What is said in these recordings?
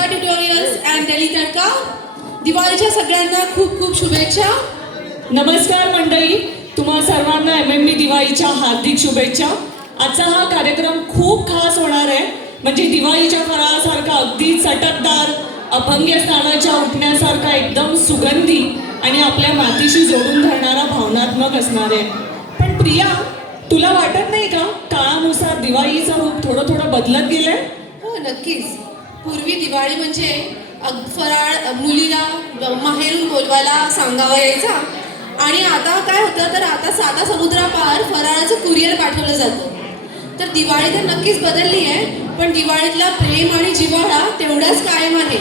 Disha tutorials and daily तडका. दिवाळीच्या सगळ्यांना खूप खूप शुभेच्छा. नमस्कार मंडळी, तुम्हा सर्वांना MMB दिवाळीच्या हार्दिक शुभेच्छा. आजचा हा कार्यक्रम खूप खास होणार आहे. म्हणजे दिवाळीच्या फराळासारखा अगदी चटकदार, अभंग्य स्थानाच्या उठण्यासारखा एकदम सुगंधी आणि आपल्या मातीशी जोडून धरणारा भावनात्मक असणार आहे. पण प्रिया, तुला वाटत नाही का काळानुसार दिवाळीचं रूप थोडं थोडं बदलत गेलंय? हो नक्कीच. पूर्वी दिवाळी म्हणजे फराळ मुलीला माहेरून बोलवायला सांगावा यायचा आणि आता काय होतं तर आता साधा समुद्रापार फराळाचं कुरिअर पाठवलं जातं. तर दिवाळी तर नक्कीच बदलली आहे, पण दिवाळीतला प्रेम आणि जिव्हाळा तेवढाच कायम आहे.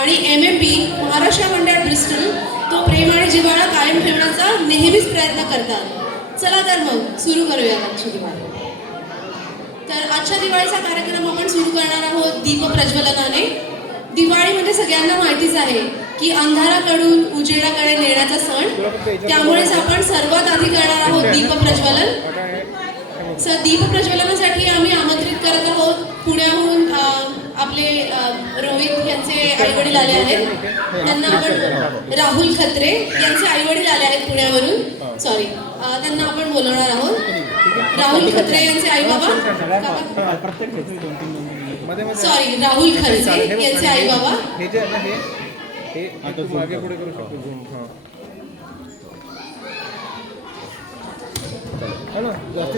आणि MMB महाराष्ट्र मंडळ ब्रिस्टल तो प्रेम आणि जिव्हाळा कायम ठेवण्याचा नेहमीच प्रयत्न करतात. चला तर मग सुरू करूया आजची दिवाळी. तर आजच्या दिवाळीचा कार्यक्रम आपण सुरू करणार आहोत दीप प्रज्वलनाने. दिवाळी म्हणजे सगळ्यांना माहितीच आहे की अंधाराकडून उजेडाकडे नेण्याचा सण. त्यामुळेच आपण सर्वात आधी करणार आहोत दीप प्रज्वलन. दीप प्रज्वलनासाठी आम्ही आमंत्रित करत आहोत पुण्याहून आपले रोहित यांचे आईवडील आले आहेत. त्यांना आपण राहुल खत्रे यांचे आईवडील आले आहेत पुण्यावरून. सॉरी, त्यांना आपण बोलवणार आहोत. राहुल खत्रे यांचे आई बाबा, सॉरी राहुल खत्रे यांचे आई बाबा. जास्त